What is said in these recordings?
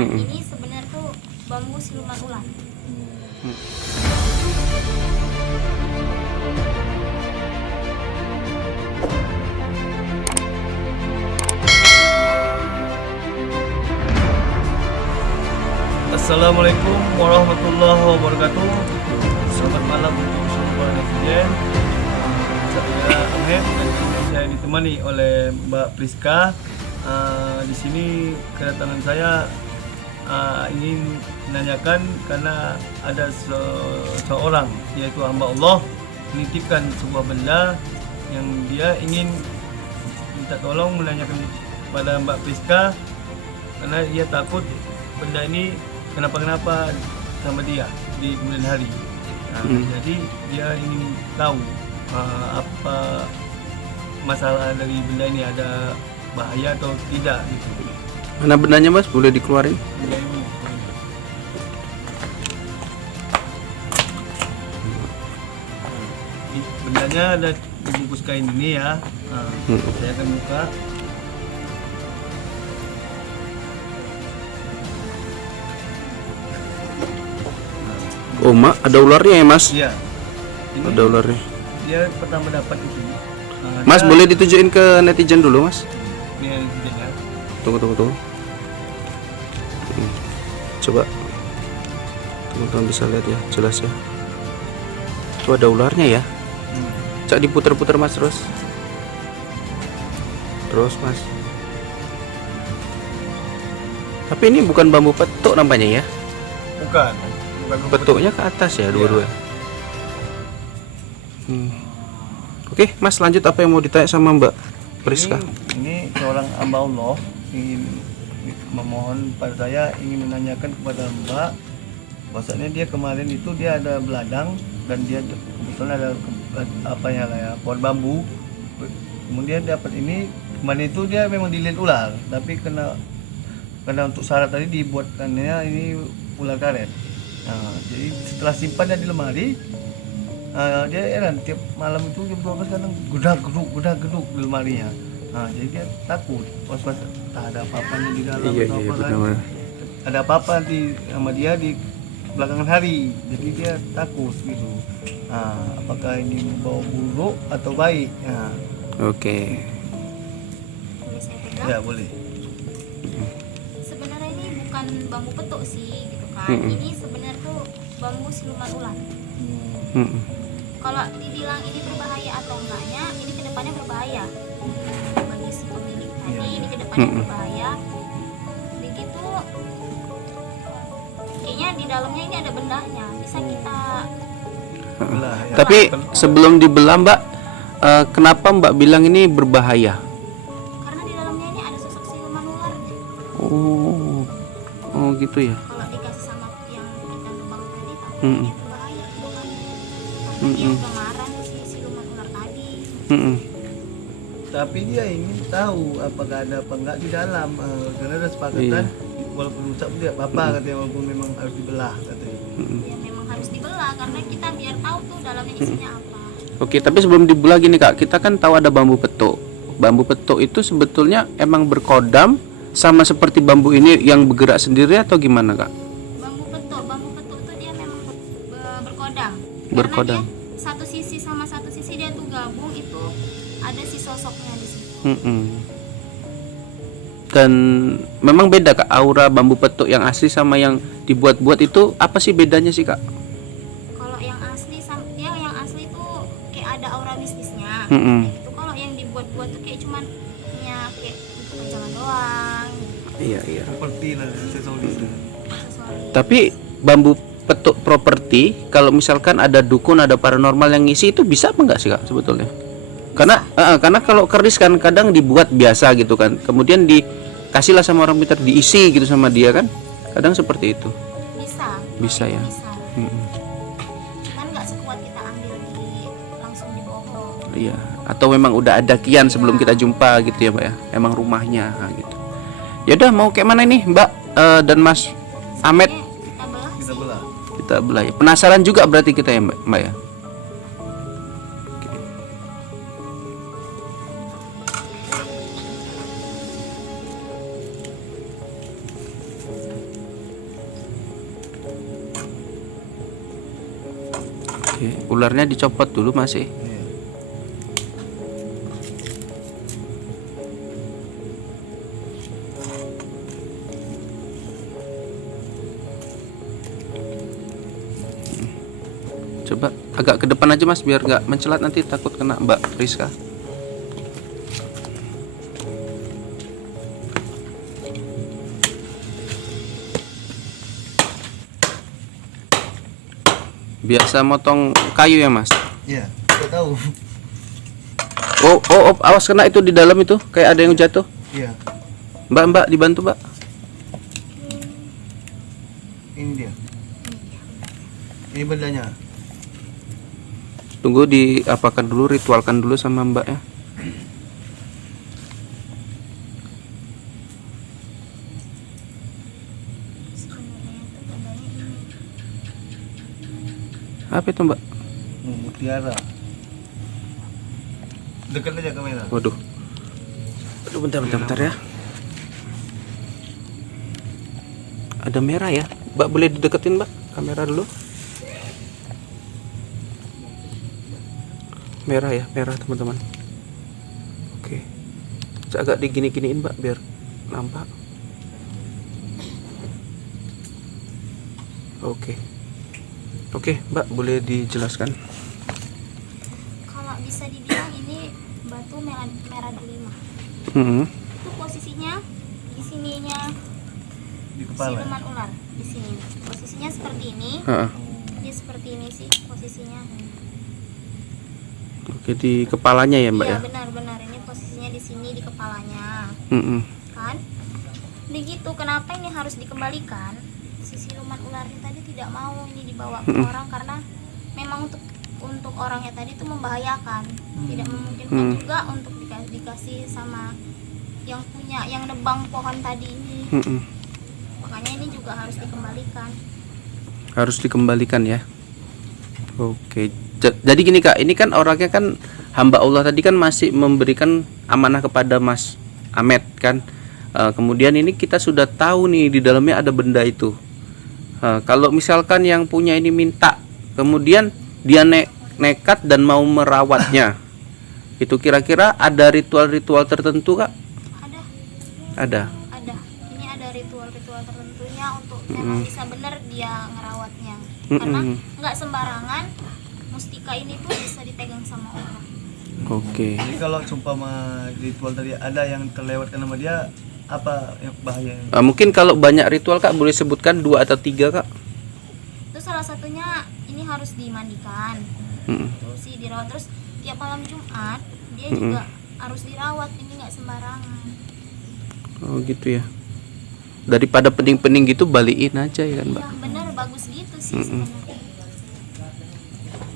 Ini sebenarnya tuh bambu siluman ular. Assalamualaikum warahmatullahi wabarakatuh. Selamat malam untuk semua netizen. Saya Ahmed dan saya ditemani oleh Mbak Priska. Di sini kedatangan saya ingin menanyakan karena ada seorang yaitu hamba Allah menitipkan sebuah benda yang dia ingin minta tolong menanyakan pada Mbak Priska karena dia takut benda ini kenapa-kenapa sama dia di kemudian hari. Jadi dia ingin tahu apa masalah dari benda ini, ada bahaya atau tidak gitu. Mana bendanya Mas? Boleh dikeluarin? Benda ini. Bendanya ada dibungkus kain ini ya. Saya akan buka. Oh mak, ada ularnya ya Mas? Iya. Ini Ada ularnya. dia pertama dapat itu. Mas boleh ditunjukin ke netizen dulu Mas? Ini ya. Tunggu. Coba teman-teman bisa lihat ya, jelas ya. Itu ada ularnya ya. Cak diputer-puter Mas terus. Terus Mas. Tapi ini bukan bambu petuk nampaknya ya. Bukan Petuknya ke atas ya dua-dua. Oke Mas, lanjut apa yang mau ditanya sama Mbak Priska? Ini seorang hamba Allah ingin memohon pada saya, ingin menanyakan kepada Mbak bahwasanya dia kemarin itu dia ada beladang dan dia kebetulan ada pohon bambu, kemudian dapat ini. Kemarin itu dia memang dilihat ular, tapi karena untuk syarat tadi dibuatkannya ini ular karet. Jadi setelah simpannya di lemari, dia heran tiap malam itu jam 12 kadang gedak-geduk di lemarinya. Jadi dia takut, was-was tak ada apa-apa di dalam. Iya, kan. Ada apa-apa nanti sama dia di belakangan hari, jadi dia takut gitu. Apakah ini membawa buruk atau baik? Oke. Boleh saya pegang? Ya boleh. Sebenarnya ini bukan bambu petuk sih gitu kan. Ini sebenarnya tuh bambu siluman ular. Kalau dibilang ini berbahaya atau enggaknya, ini kedepannya berbahaya bagi si pemilik tadi. Ini kedepannya berbahaya. Begitu, kayaknya di dalamnya ini ada bendahnya. Bisa kita Belah, ya. Tapi sebelum dibelah Mbak, kenapa Mbak bilang ini berbahaya? karena di dalamnya ini ada sosok siluman ular. Oh gitu ya. Kalau dikasih sama yang ikan lubang tadi, takutnya berbahaya. Karena dia udah marah tuh si siluman ular tadi. Tapi dia ingin tahu apakah ada apa enggak di dalam, karena ada sepakatan walaupun rusak pun tidak apa-apa katanya, walaupun memang harus dibelah katanya. Ya memang harus dibelah karena kita biar tahu tuh dalamnya isinya apa. Oke, tapi sebelum dibelah gini Kak, kita kan tahu ada bambu petuk. Bambu petuk itu sebetulnya emang berkodam sama seperti bambu ini yang bergerak sendiri atau gimana Kak? Bambu petuk tuh dia memang berkodam. Berkodam. Karena dia satu sisi sama satu sisi dia tuh gabung, itu ada si sosoknya di situ. Dan memang beda Kak, aura bambu petuk yang asli sama yang dibuat-buat itu apa sih bedanya sih Kak? Kalau yang asli yang asli tuh kayak ada aura mistisnya. Mm-mm. Kayak gitu. Kalau yang dibuat-buat tuh kayak cuman kayak untuk kencangan doang. Iya. Seperti lah aksesoris. Aksesoris. Tapi bambu petuk properti, kalau misalkan ada dukun, ada paranormal yang ngisi, itu bisa apa enggak sih Kak sebetulnya? Karena kalau keris kan kadang dibuat biasa gitu kan, kemudian dikasihlah sama orang pintar, diisi gitu sama dia kan, kadang seperti itu. Bisa ya. Bisa. Cuman nggak sekuat kita ambil langsung di pohon. Iya. Atau memang udah ada kian sebelum kita jumpa gitu ya Mbak ya, emang rumahnya gitu. Ya udah, mau kayak mana ini Mbak dan Mas Ahmed? Kita belah. Kita belah. Kita belah ya. Penasaran juga berarti kita ya Mbak ya. Oke, ularnya dicopot dulu masih. Iya. Coba agak ke depan aja Mas biar nggak mencelat, nanti takut kena Mbak Rizka. Biasa motong kayu ya Mas? Iya, nggak tahu. Oh, awas kena itu di dalam itu, kayak ada yang jatuh. Iya, Mbak dibantu Mbak. ini dia. Ini bendanya. Tunggu diapakan dulu, ritualkan dulu sama Mbak ya. Sebenarnya itu bendanya ini. Apa itu Mbak? Mutiara. Dekat aja kamera. Waduh. Aduh, bentar ya. Ada merah ya. Mbak boleh dideketin Mbak kamera dulu. Merah ya, merah teman-teman. Oke. Agak digini-giniin Mbak biar nampak. Oke, Mbak boleh dijelaskan. Kalau bisa dibilang ini batu merah delima. Hmm. Itu posisinya di sininya Di kepala. siluman ular di sini. Posisinya seperti ini. Heeh. Dia seperti ini sih posisinya. Oke, di kepalanya ya Mbak Iya, ya. benar-benar ini posisinya di sini di kepalanya. Mm-mm. Kan? Begitu, kenapa ini harus dikembalikan? Si siluman ularnya tadi tidak mau ini dibawa ke orang karena memang untuk orangnya tadi itu membahayakan. Tidak memungkinkan juga untuk dikasih sama yang punya yang nebang pohon tadi ini. Mm-mm. Makanya ini juga harus dikembalikan. Harus dikembalikan ya. Oke. Jadi gini Kak, ini kan orangnya kan hamba Allah tadi kan masih memberikan amanah kepada Mas Ahmed kan. Kemudian ini kita sudah tahu nih di dalamnya ada benda itu. Kalau misalkan yang punya ini minta, kemudian dia nekat dan mau merawatnya, itu kira-kira ada ritual-ritual tertentu Kak? Ada. Ada. Ini ada ritual-ritual tertentunya untuk memang bisa benar dia ngerawatnya. Karena nggak sembarangan mustika ini tuh bisa dipegang sama orang. Oke. Jadi kalau sumpama ritual tadi ada yang terlewatkan sama dia, apa yang bahaya? Mungkin kalau banyak ritual Kak boleh sebutkan 2 atau 3 Kak? Itu salah satunya ini harus dimandikan. Terus sih dirawat, terus tiap malam Jumat dia juga harus dirawat, ini nggak sembarangan. Oh gitu ya. Daripada pening-pening gitu balikin aja ya kan Mbak. Ya benar, bagus gitu sih sebenarnya.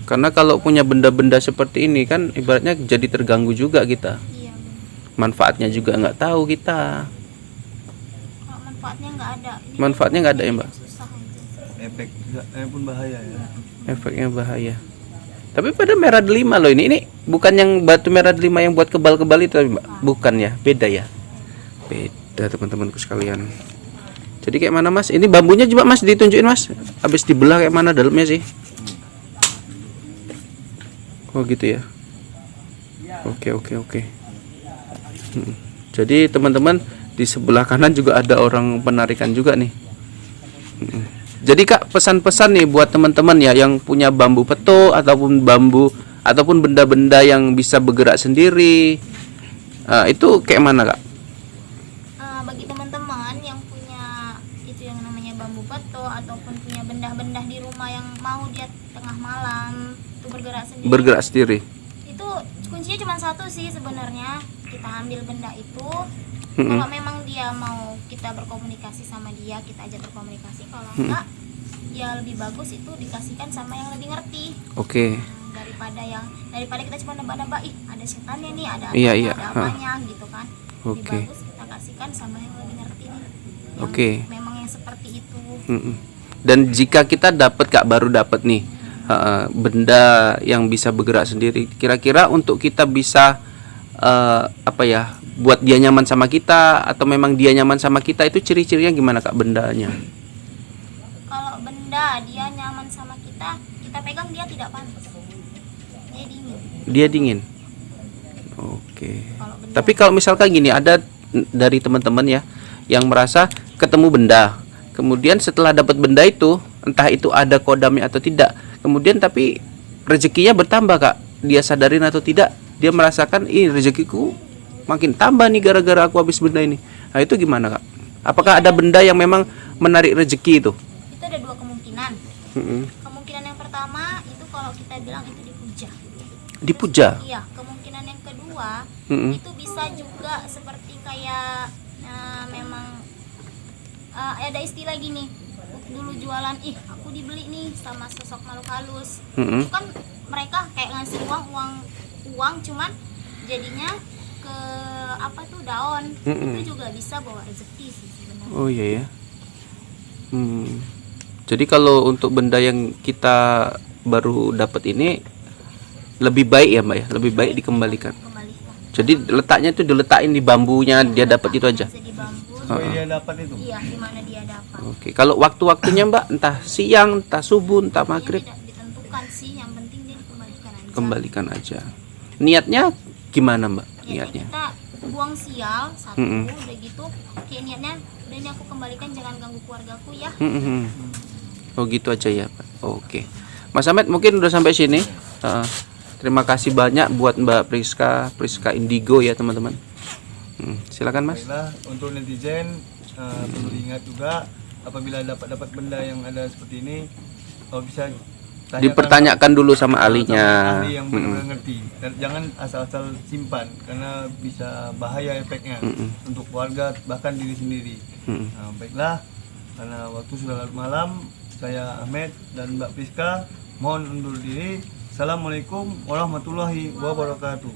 Karena kalau punya benda-benda seperti ini kan ibaratnya jadi terganggu juga kita. Iya benar. Manfaatnya juga nggak tahu kita. Kalau manfaatnya nggak ada. Ini Manfaatnya nggak ada ya Mbak. susah aja. Efeknya pun bahaya ya. Efeknya bahaya. Tapi pada merah delima loh ini. Ini bukan yang batu merah delima yang buat kebal-kebal itu Mbak. Bukan ya, beda ya. Beda teman-temanku sekalian. Jadi kayak mana Mas? Ini bambunya coba Mas ditunjukin Mas. Habis dibelah kayak mana dalamnya sih? Oh gitu ya. Oke. Jadi teman-teman di sebelah kanan juga ada orang penarikan juga nih. Jadi Kak, pesan-pesan nih buat teman-teman ya yang punya bambu peto ataupun bambu ataupun benda-benda yang bisa bergerak sendiri. Itu kayak mana Kak? Bagi teman-teman yang punya itu yang namanya bambu peto ataupun punya benda-benda di rumah yang mau dia tengah malam itu bergerak sendiri, itu kuncinya cuma satu sih sebenarnya. Kita ambil benda itu, kalau memang dia mau kita berkomunikasi sama dia, kita ajak berkomunikasi. Kalau enggak, ya lebih bagus itu dikasihkan sama yang lebih ngerti. Oke. Daripada kita cuma nebak-nebak, ih ada setannya nih, ada Iya. ada apanya gitu kan. Lebih Oke. bagus kita kasihkan sama yang lebih ngerti nih. Yang Oke. memang yang seperti itu. Dan jika kita dapat Kak, baru dapat nih benda yang bisa bergerak sendiri, kira-kira untuk kita bisa buat dia nyaman sama kita atau memang dia nyaman sama kita, itu ciri-cirinya gimana Kak bendanya? Kalau benda dia nyaman sama kita kita pegang dia tidak panas, dia dingin. Dia dingin. Oke. Kalau benda Tapi kalau misalkan gini, ada dari teman-teman ya yang merasa ketemu benda, kemudian setelah dapat benda itu, entah itu ada kodamnya atau tidak, kemudian tapi rezekinya bertambah kak, dia sadarin atau tidak, dia merasakan ini rezekiku makin tambah nih gara-gara aku habis benda ini. Nah itu gimana kak? Apakah ada benda yang memang menarik rezeki itu? itu ada dua kemungkinan. Mm-mm. Kemungkinan yang pertama itu kalau kita bilang itu dipuja. Dipuja. Iya, kemungkinan yang kedua Mm-mm. itu bisa juga seperti kayak memang ada istilah gini, dulu jualan, ih aku dibeli nih sama sosok makhluk halus. Mm-mm. Itu kan mereka kayak ngasih uang cuman jadinya ke apa tuh daun. Mm-mm. Itu juga bisa bawa rezeki sih sebenarnya. Oh iya ya. Jadi kalau untuk benda yang kita baru dapat ini lebih baik ya mbak ya, lebih baik dikembalikan. Kembalikan. Jadi letaknya itu diletakin di bambunya, dia dapat itu aja. Bisa di bambu. Supaya dia dapat itu. Iya, di mana dia dapat. Oke, kalau waktu-waktunya mbak, entah siang, entah subuh, entah maghrib, Tidak ditentukan sih, yang penting dia dikembalikan aja. kembalikan aja. Niatnya gimana mbak? Niatnya Niatnya? kita buang sial satu, Mm-mm. udah gitu kayak niatnya udah ini aku kembalikan, jangan ganggu keluargaku ya. Oh gitu aja ya pak. Oke, Mas Ahmed mungkin udah sampai sini. Terima kasih banyak buat Mbak Priska Indigo ya teman-teman. Silakan Mas. Baiklah, untuk netizen perlu diingat juga apabila dapat benda yang ada seperti ini, kalau bisa tanyakan Dipertanyakan dulu sama sama ahlinya. ahli yang benar-benar ngerti, dan jangan asal-asal simpan karena bisa bahaya efeknya untuk keluarga bahkan diri sendiri. Nah, baiklah, karena waktu sudah larut malam, saya Ahmed dan Mbak Priska mohon undur diri. Assalamualaikum warahmatullahi wabarakatuh.